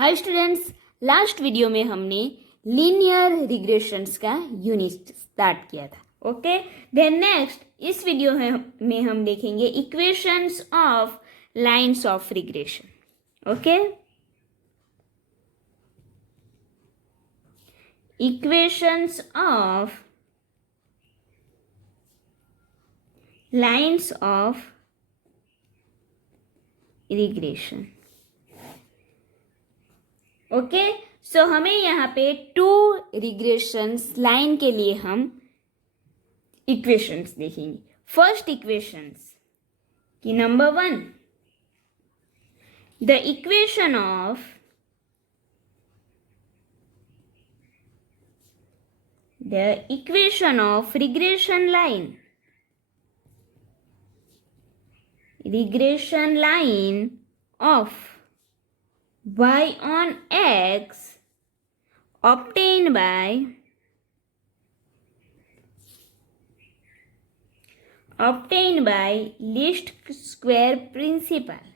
Hi students, last video में हमने linear regressions का यूनिट स्टार्ट किया था. ओके, देन नेक्स्ट इस वीडियो में हम देखेंगे equations of lines of regression. Okay, equations of lines of regression. Okay, so हमें यहाँ पे 2 रिग्रेशंस लाइन के लिए हम इक्वेशंस देखेंगे. फर्स्ट इक्वेशंस की number 1, the equation of regression line of y on x obtained by least square principle.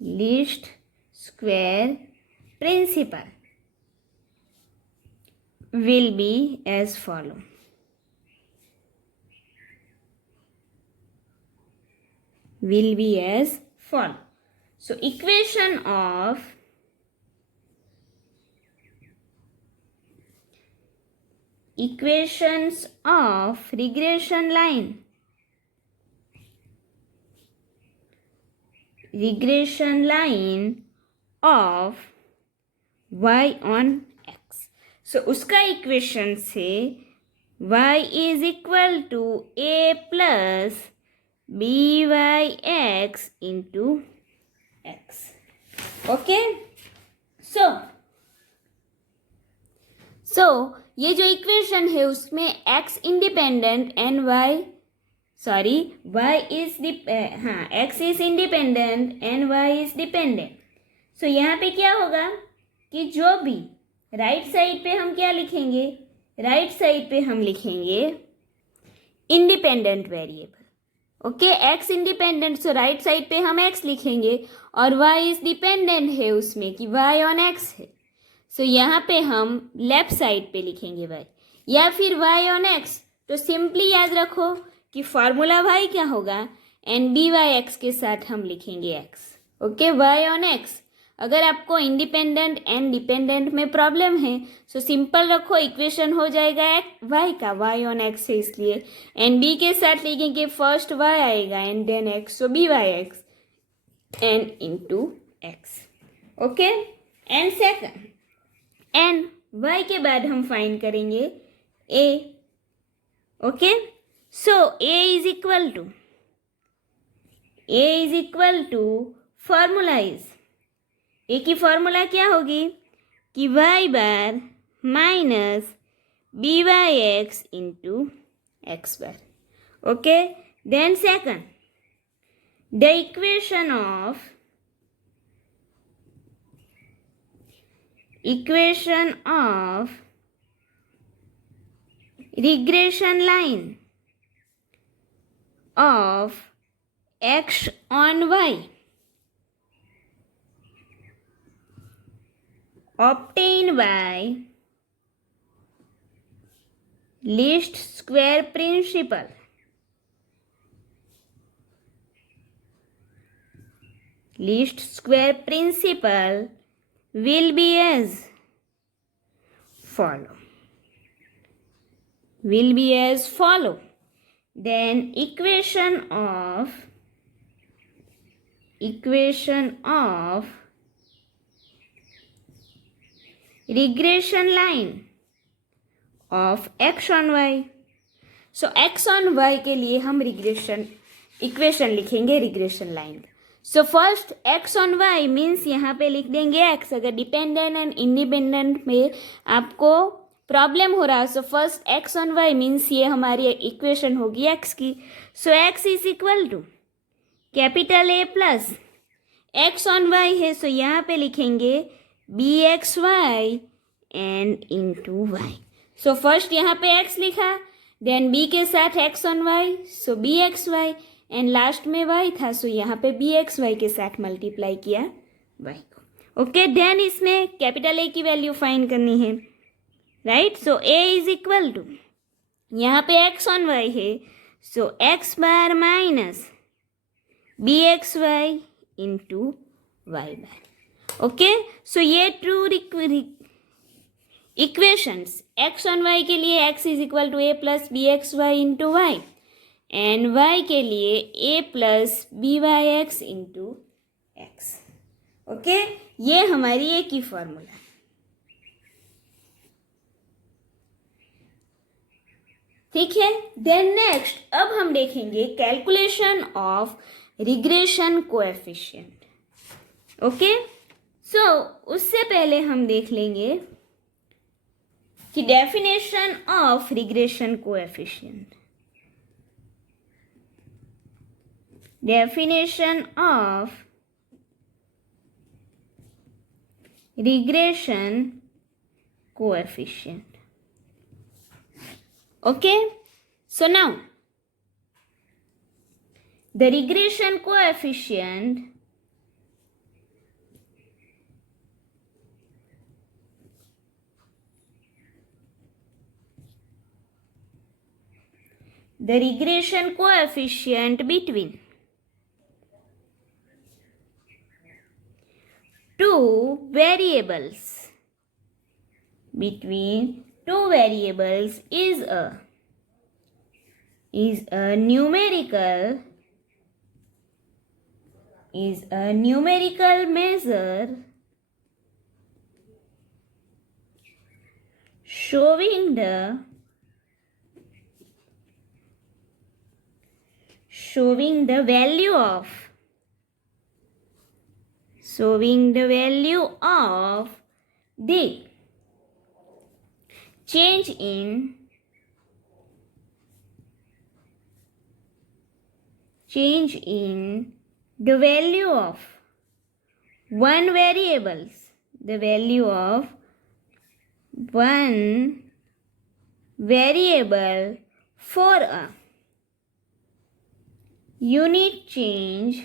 Least square principle will be as follow. So equations of regression line of y on x. So उसका equation से y is equal to a plus by(x) into x. Okay, so ये जो equation है उसमें x independent and x is independent and y is dependent. So यहाँ पे क्या होगा कि जो भी राइट साइड पे हम क्या लिखेंगे, राइट साइड पे हम लिखेंगे independent variable. Okay, x independent, so right side पे हम x लिखेंगे और y इज डिपेंडेंट है उसमें कि y ऑन x है. सो यहाँ पे हम लेफ्ट साइड पे लिखेंगे y या फिर y ऑन x. तो सिंपली याद रखो कि फॉर्मूला y क्या होगा एंड by(x) के साथ हम लिखेंगे x. Okay, y on x. अगर आपको इंडिपेंडेंट एंड डिपेंडेंट में प्रॉब्लम है सो सिंपल रखो, इक्वेशन हो जाएगा y का, y ऑन x है इसलिए, एंड b के साथ लिखेंगे फर्स्ट y आएगा and then x, so by(x) and into x. Okay, and second and y के बाद हम फाइंड करेंगे a. Okay, so a is equal to formula is, a की फॉर्मूला क्या होगी कि y bar minus by(x) into x bar. Okay, then second, the equation of regression line of x on y obtained by least square principle. Least square principle will be as follow. Then equation of regression line of x on y. So x on y के लिए हम equation लिखेंगे regression line. So first x on y means यहाँ पे लिख देंगे x. अगर dependent and independent में आपको प्रॉब्लम हो रहा है so first x on y means ये हमारी इक्वेशन होगी x की. So x is equal to capital A plus x on y है, सो यहाँ पे लिखेंगे bxy and into y. So first यहाँ पे x लिखा, देन b के साथ x on y, so bxy and last में y था, सो यहाँ पे बी एक्स वाई के साथ मल्टीप्लाई किया y को. ओके, देन इसमें कैपिटल A की वैल्यू फाइंड करनी है, right. So A is equal to, यहाँ पे x ऑन y है, so x bar minus b x Y into y bar. Okay, so ये true equations x on y के लिए x is equal to a plus b x Y into y and y के लिए a plus b Y x into x. Okay, ये हमारी a की formula. ठीक है, देन नेक्स्ट अब हम देखेंगे calculation of regression coefficient. Okay, so उससे पहले हम देख लेंगे कि definition of regression coefficient. Definition of regression coefficient. Okay, so now the regression coefficient between two variables is a numerical measure showing the value of the change in the value of one variable for a unit change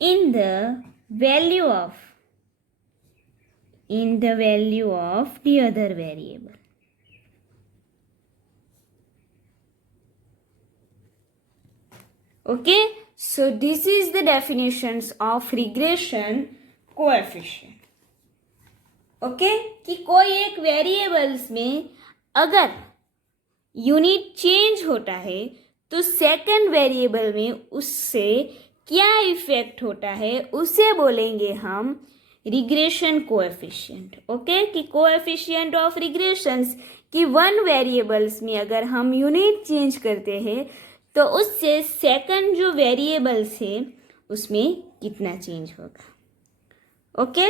in the value of the other variable. Okay, so this is the definitions of regression coefficient. Okay, कि कोई एक variables में अगर unit change होता है तो second variable में उससे क्या इफेक्ट होता है उसे बोलेंगे हम रिग्रेशन कोएफिशिएंट. ओके, कि कोएफिशिएंट ऑफ रिग्रेशंस कि वन वेरिएबल्स में अगर हम यूनिट चेंज करते हैं तो उससे सेकंड जो वेरिएबल्स है उसमें कितना चेंज होगा. Okay,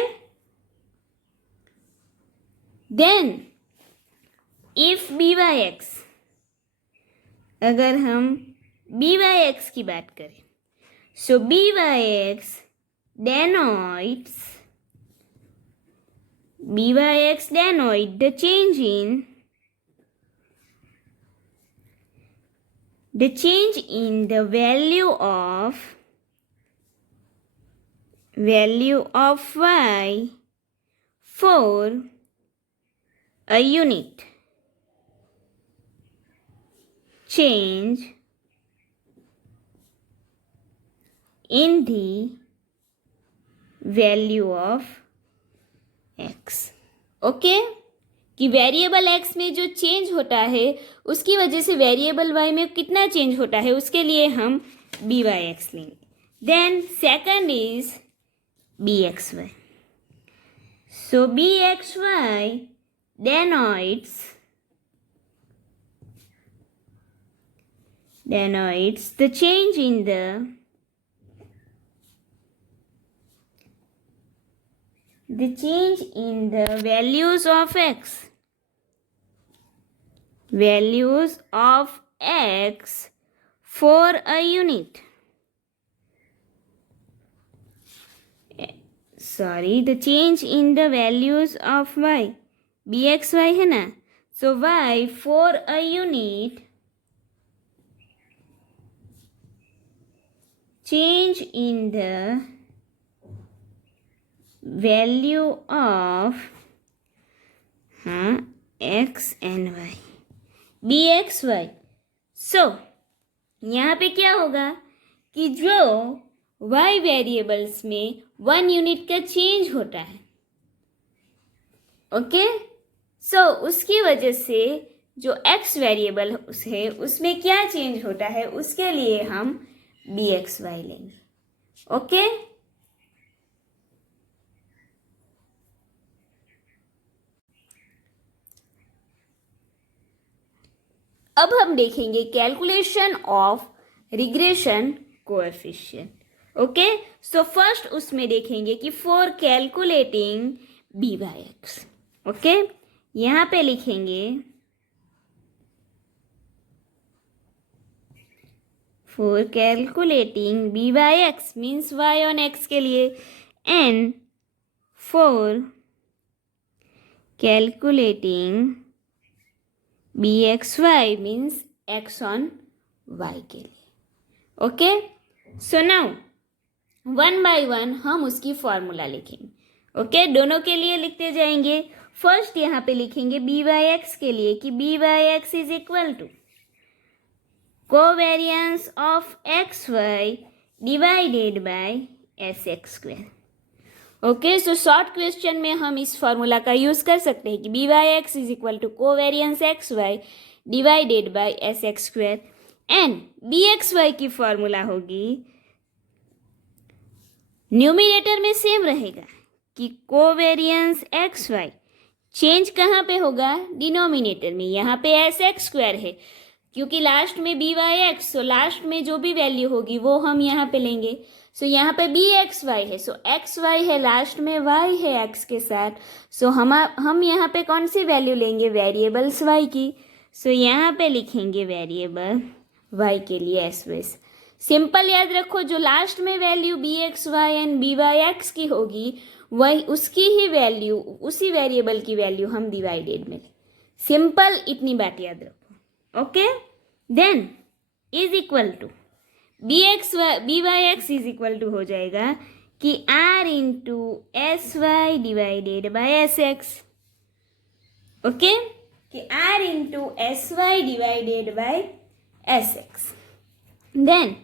then if B Y X, अगर हम बी वाई एक्स की बात करें, so Byx denotes the change in the value of y for a unit change in the value of x. Okay, कि वेरिएबल x में जो change होता है उसकी वजह से वेरिएबल y में कितना चेंज होता है उसके लिए हम बी वाई एक्स लेंगे. Then second is B x Y. So B x Y denotes the change in the values of x for a unit. The change in the values of y. bxy है ना, so y for a unit change in the value of x and y bxy. सो यहाँ पे क्या होगा कि जो y variables में 1 unit का चेंज होता है, ओके, सो उसकी वजह से जो x वेरिएबल है उसमें क्या चेंज होता है उसके लिए हम bxy लेंगे, ओके। अब हम देखेंगे calculation of regression coefficient, okay. So first उसमें देखेंगे कि for calculating B by X, okay, यहाँ पे लिखेंगे for calculating B by X means Y on X के लिए, and for calculating B x Y means X on Y के लिए, ओके। सो नाउ 1 बाय 1 हम उसकी फॉर्मूला लिखेंगे, ओके, दोनों के लिए लिखते जाएंगे। फर्स्ट यहाँ पे लिखेंगे बी बाई एक्स के लिए कि B by X is equal to covariance of X Y divided by S x square, okay. So short question में हम इस फॉर्मूला का यूज कर सकते हैं कि B by X is equal to covariance x Y divided by S x square, and B x Y की formula होगी, न्यूमिनेटर में सेम रहेगा कि कोवेरियंस एक्स वाई, चेंज कहाँ पे होगा, डिनोमिनेटर में। यहाँ पे एस एक्स स्क्वायर है क्योंकि लास्ट में B Y X, so last में जो भी वैल्यू होगी वो हम यहाँ पे लेंगे। सो यहाँ पे बी एक्स वाई है, सो एक्स वाई है, लास्ट में वाई है एक्स के साथ, सो हम यहाँ पे कौन सी वैल्यू लेंगे, वेरिएबल्स वाई की। सो यहाँ पे लिखेंगे वेरिएबल वाई के लिए एस वेस। सिंपल याद रखो, जो लास्ट में value b x Y and B Y x की होगी वही उसकी ही वैल्यू, उसी वेरिएबल की वैल्यू हम डिवाइडेड में लें। सिंपल इतनी बात याद रखो, okay. Then is equal to b Y x is equal to हो जाएगा कि r into s y divided by S x, okay, कि r into s y divided by S x. Then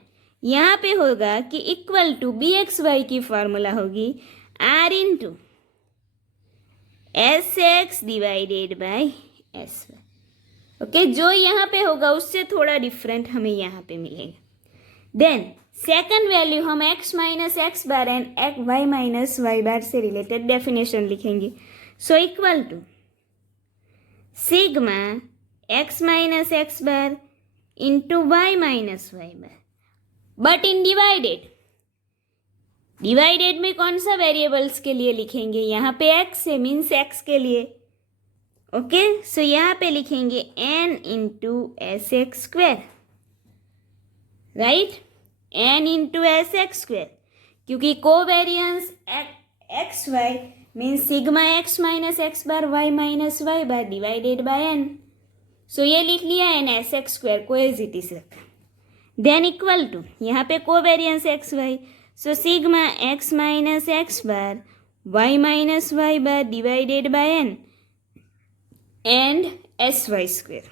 यहाँ पे होगा कि equal to B x Y की formula होगी R into S X divided by S Y, okay. जो यहाँ पे होगा उससे थोड़ा डिफरेंट हमें यहाँ पे मिलेगा। देन सेकंड वैल्यू हम x minus x bar and y minus Y bar से रिलेटेड डेफिनेशन लिखेंगे। So equal to sigma x minus x bar into y minus Y bar, but in divided, divided में कौन सा variables के लिए लिखेंगे, यहाँ पे x है मीन्स x के लिए, ओके। सो यहाँ पे लिखेंगे n into S x square, right, n into S x square, क्योंकि covariance x Y means sigma x minus x bar y minus Y bar divided by n। So ये लिख लिया n s x square को as it is रखा। Then equal to यहाँ पे covariance x Y, so sigma x minus x bar y minus Y bar divided by n and s y square,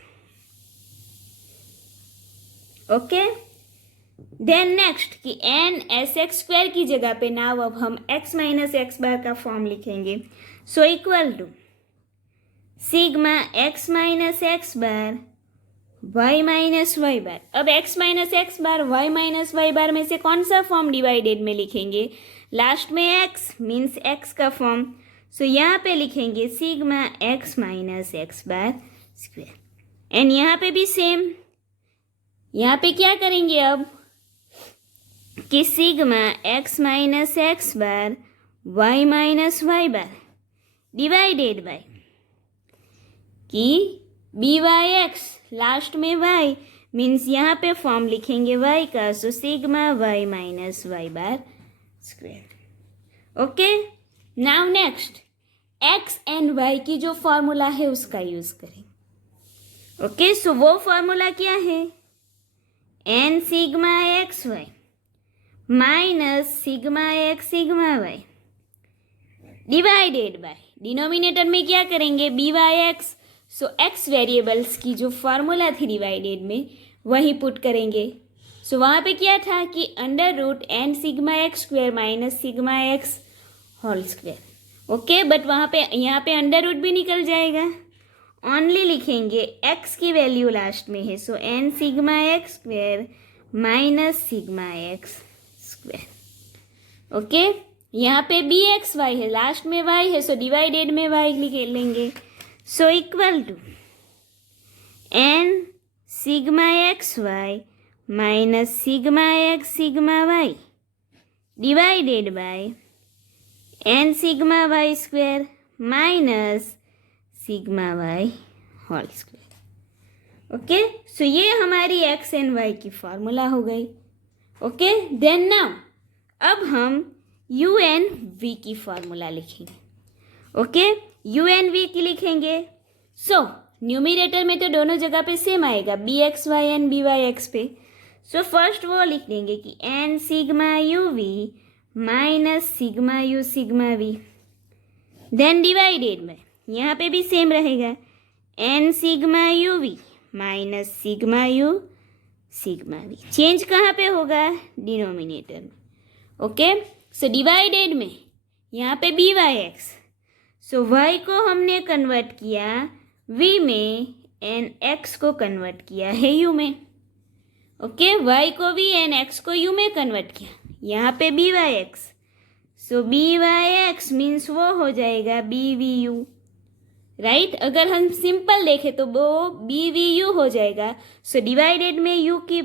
okay. Then next कि N S x square की जगह पे now अब हम x minus x बार का form लिखेंगे। So equal to sigma x minus x bar y minus Y bar. अब x minus x bar y minus Y bar में से कौन सा फॉर्म डिवाइडेड में लिखेंगे, लास्ट में x मीन्स x का फॉर्म। सो यहाँ पे लिखेंगे sigma x minus x bar square, and यहाँ पे भी सेम, यहाँ पे क्या करेंगे अब कि sigma x minus x bar y minus Y bar divided by कि बी वाई एक्स, लास्ट में y मीन्स यहाँ पे फॉर्म लिखेंगे y का, so sigma y minus Y bar square, okay. Now next x and y की जो formula है उसका यूज करें, ओके। सो वो फॉर्मूला क्या है, n sigma x Y minus sigma x sigma Y divided by, denominator में क्या करेंगे, B Y X. So X variables की जो फार्मूला थी डिवाइडेड में वही पुट करेंगे। सो वहाँ पे क्या था कि under root N sigma x square minus sigma X whole square. Okay, but वहाँ पे यहाँ पे अंडर रूट भी निकल जाएगा। ओनली लिखेंगे एक्स की वैल्यू लास्ट में है, so n sigma x square minus sigma x square. Okay, यहाँ पे बी एक्स वाई है, लास्ट में वाई है, सो डिवाइडेड में वाई लिख लेंगे। So equal to N sigma x Y minus sigma x sigma Y divided by n sigma y square minus sigma y whole square. Okay, so ये हमारी x and y की formula हो गई। Okay, then now अब हम you N V की formula लिखेंगे। Okay, you N V की लिखेंगे। सो न्यूमिनेटर में तो दोनों जगह पे सेम आएगा, B x Y and B Y X पे। सो फर्स्ट वो लिख देंगे कि N sigma U we minus sigma U sigma V, then divided में यहाँ पे भी सेम रहेगा, N sigma U we minus sigma U sigma V. Change कहाँ पे होगा, डिनोमिनेटर में। ओके, सो डिवाइडेड में यहाँ पे बी वाई एक्स, सो वाई को हमने कन्वर्ट किया वी में एन एक्स को कन्वर्ट किया है यू में। ओके, वाई को वी एन एक्स को यू में कन्वर्ट किया, यहाँ पे b Y X, so B Y x means वो हो जाएगा बी वी यू, राइट। अगर हम सिंपल देखें तो वो बी वी यू हो जाएगा। सो डिवाइडेड में यू की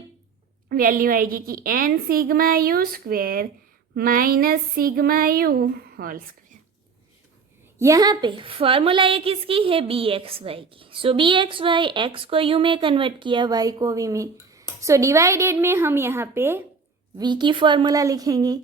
वैल्यू आएगी कि N sigma U square minus sigma U whole square. यहाँ पे फॉर्मूला ये किसकी है, बी एक्स वाई की। सो बी एक्स वाई, एक्स को यू में कन्वर्ट किया, वाई को वी में। सो डिवाइडेड में हम यहाँ पे वी की फॉर्मूला लिखेंगे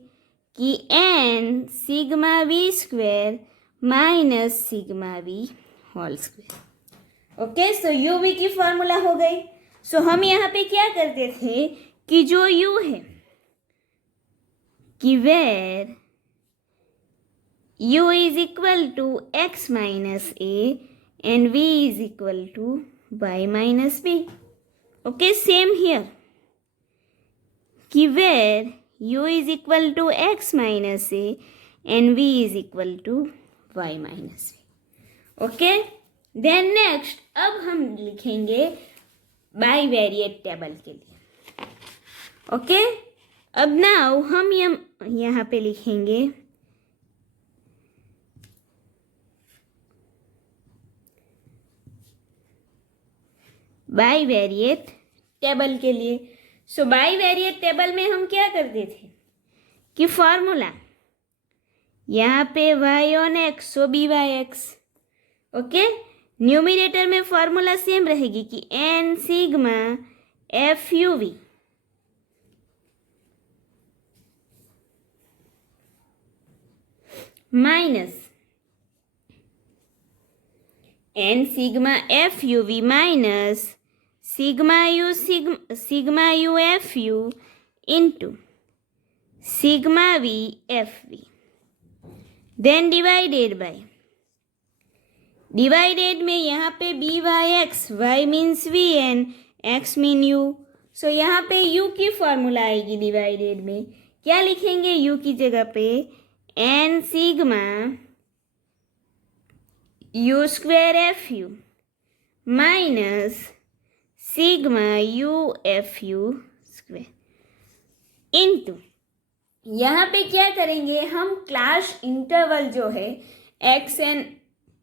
कि N sigma V square minus sigma V whole square. Okay, so U V की फॉर्मूला हो गई। सो हम यहाँ पे क्या करते थे कि जो यू है कि where u is equal to x minus a and v is equal to y minus b. Okay, same here कि where u is equal to x minus a and v is equal to y minus b. Okay, then next अब हम लिखेंगे bivariate table के लिए। Okay, अब now हम यहाँ पे लिखेंगे बाईवेरिएट टेबल के लिए। सो बाईवेरिएट टेबल में हम क्या करते थे कि फॉर्मूला यहाँ पे y on x, so B Y x. Okay, numerator में फॉर्मूला सेम रहेगी कि n sigma F you we minus n sigma F you we minus sigma U F you into sigma V F we, then divided by, divided में यहाँ पे b Y x, Y means v n, x mean u. So यहाँ पे you की formula आएगी divided में, क्या लिखेंगे यू की जगह पे N sigma U square F U minus sigma U F U square into, यहाँ पे क्या करेंगे हम क्लास इंटरवल जो है एक्स एंड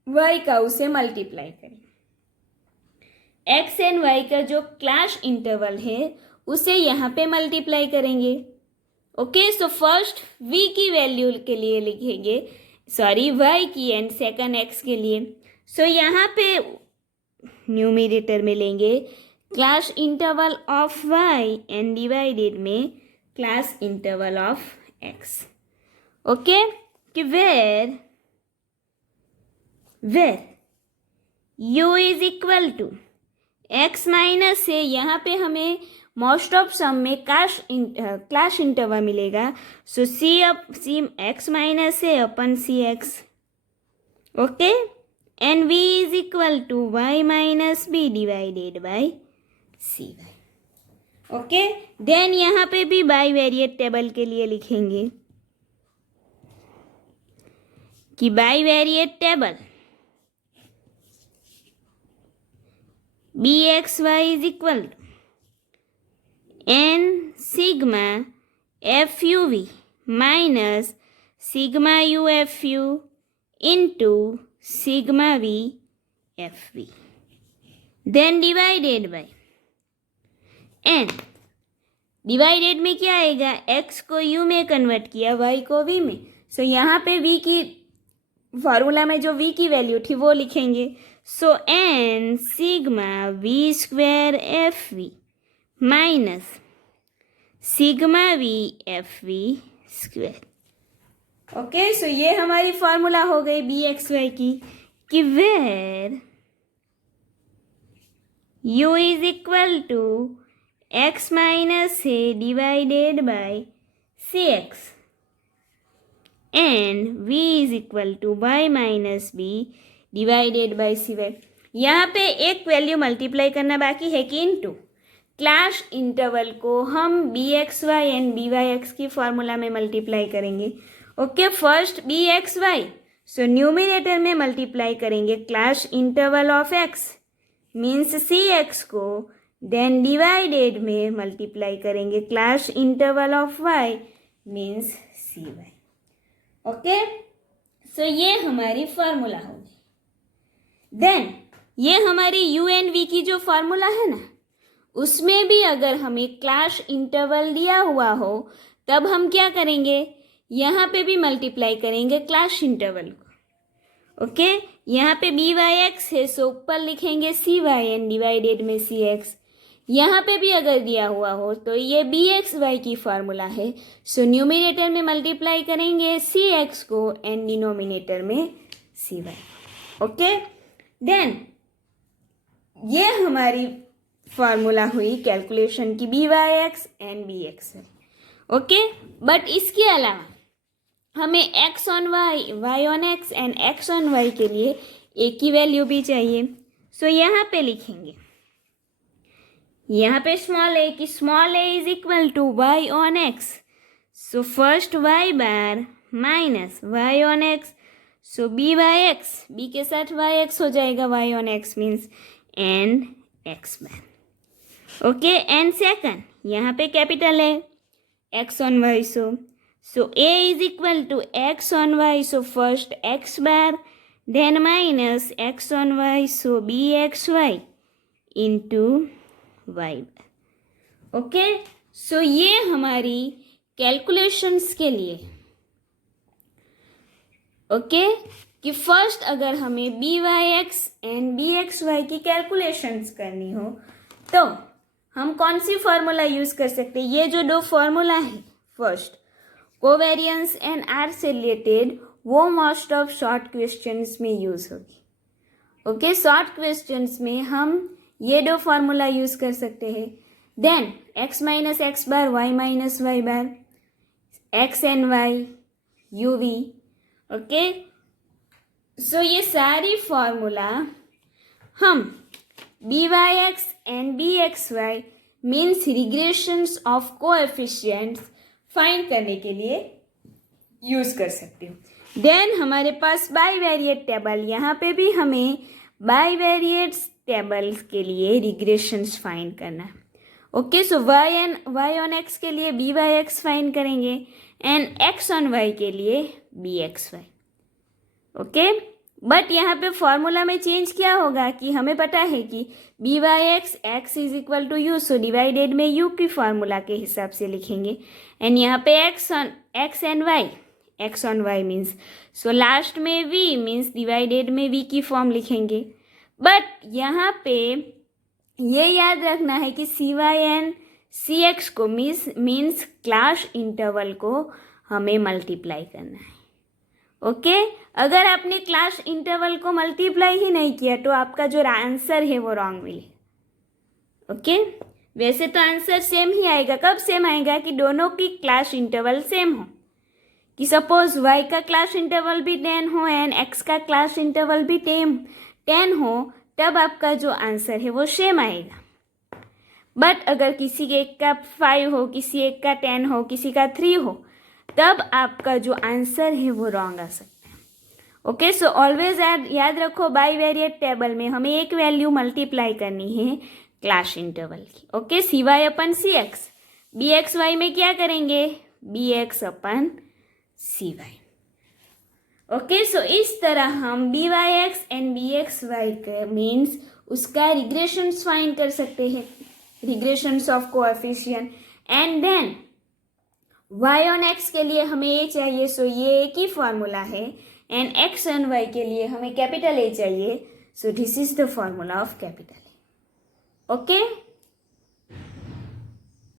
वाई का उसे मल्टीप्लाई करेंगे। एक्स एंड वाई का जो क्लास इंटरवल है उसे यहाँ पे मल्टीप्लाई करेंगे। ओके, सो फर्स्ट v की वैल्यू के लिए लिखेंगे, सॉरी y की एंड सेकंड x के लिए। सो यहाँ पे न्यूमिनेटर में लेंगे class interval of y and divided में class interval of x। Okay, कि where u is equal to x minus से, यहाँ पे हमें मोस्ट ऑफ सम में क्लास इंटरवल मिलेगा. So c x minus a upon C x. Okay, and v is equal to y minus B divided by C Y. Okay, then यहाँ पे भी by variate table के लिए लिखेंगे कि bivariate table B x Y is equal to N sigma F you we minus sigma U F you into sigma V F we, then divided by N. Divided में क्या आएगा, x को u में convert किया, y को v में. सो यहाँ पे v की फार्मूला में जो v की वैल्यू थी वो लिखेंगे. So n sigma v square f v minus sigma V F v square. Okay, so ये हमारी फार्मूला हो गई बी एक्स वाई की, कि where u is equal to x minus A divided by C X and v is equal to y minus B divided by C Y. यहाँ पे एक value multiply करना बाकी है कि इनटू क्लास इंटरवल को हम b x Y and B Y x की फॉर्मूला में मल्टीप्लाई करेंगे. Okay, first b x Y, so numerator में मल्टीप्लाई करेंगे class interval of x means c x को, देन डिवाइडेड में मल्टीप्लाई करेंगे class interval of y means c Y. Okay, so ये हमारी फार्मूला हो गई. देन ये हमारी यू एन वी की जो फार्मूला है ना, उसमें भी अगर हमें क्लास इंटरवल दिया हुआ हो तब हम क्या करेंगे, यहाँ पे भी मल्टीप्लाई करेंगे क्लास इंटरवल को. ओके, यहाँ पे बी वाई एक्स है, सो ऊपर लिखेंगे सी वाई एन डिवाइडेड में सी एक्स. यहाँ पे भी अगर दिया हुआ हो तो ये बी एक्स वाई की फार्मूला है, सो न्यूमिनेटर में मल्टीप्लाई करेंगे सी एक्स को एंड डिनोमिनेटर में सी वाई. ओके, देन ये हमारी फार्मूला हुई कैलकुलेशन की B Y X and B x Y. Okay, but इसके अलावा हमें X on Y, Y on X and X on Y के लिए एक ही वैल्यू भी चाहिए. सो यहाँ पे लिखेंगे, यहाँ पे स्मॉल ए की small A is equal to Y on X. So first Y bar minus Y on X, so B Y X, B के साथ वाई एक्स हो जाएगा, Y on X means and X bar. Okay, and second यहाँ पे capital है X on Y, so A is equal to X on Y, so first X bar then minus X on Y, so B x Y into y bar. Okay, so ये हमारी calculations के लिए. Okay, कि first अगर हमें B Y X and B x Y की calculations करनी हो तो हम कौन सी फार्मूला यूज़ कर सकते हैं. ये जो दो फार्मूला है, फर्स्ट कोवेरियंस एंड आर से रिलेटेड, वो मोस्ट ऑफ शॉर्ट क्वेश्चंस में यूज़ होगी. ओके, शॉर्ट क्वेश्चंस में हम ये दो फार्मूला यूज़ कर सकते हैं. Then X minus x bar, Y minus Y bar, X and Y, U V. Okay, so ये सारी फार्मूला हम B Y X and B x Y means regressions of coefficients find करने के लिए use कर सकते हो. देन हमारे पास बाई वेरिएट टेबल, यहाँ पे भी हमें बाई वेरिएट्स टेबल्स के लिए रिग्रेशंस फाइंड करना है. Okay, so Y on X के लिए बी वाई एक्स फाइंड करेंगे एंड एक्स ऑन वाई के लिए B x Y. Okay, but यहाँ पे फॉर्मूला में चेंज क्या होगा कि हमें पता है कि B Y X, X is equal to U, so divided में यू की फार्मूला के हिसाब से लिखेंगे. एंड यहाँ पे X and Y, X on Y means, so last में वी मीन्स डिवाइडेड में वी की फॉर्म लिखेंगे. बट यहाँ पे ये याद रखना है कि C Y and C x को मीन्स क्लास इंटरवल को हमें मल्टीप्लाई करना है. ओके, अगर आपने क्लास इंटरवल को मल्टीप्लाई ही नहीं किया तो आपका जो आंसर है वो रॉन्ग मिलेगा. ओके, वैसे तो आंसर सेम ही आएगा। कब सेम आएगा? कि दोनों की क्लास इंटरवल सेम हो, कि सपोज y का क्लास इंटरवल भी 10 हो एंड x का क्लास इंटरवल भी 10 हो, तब आपका जो आंसर है वो सेम आएगा। बट अगर किसी एक का 5 हो, किसी एक का 10 हो, किसी का 3 हो, तब आपका जो आंसर है वो रॉन्ग आ सकता है। ओके, सो ऑलवेज याद रखो बाईवेरिएट टेबल में हमें एक वैल्यू मल्टीप्लाई करनी है क्लास इंटरवल की। ओके, सी वाई अपन सी एक्स, बी एक्स वाई में क्या करेंगे? B X upon C Y. Okay, so इस तरह हम B Y X and B x Y का मीन्स उसका रिग्रेशंस फाइंड कर सकते हैं, regressions of coefficient. And then y on x के लिए हमें ये चाहिए, सो ये एक ही फॉर्मूला है। एंड x ऑन y के लिए हमें कैपिटल A चाहिए, so this is the formula of capital A। Okay.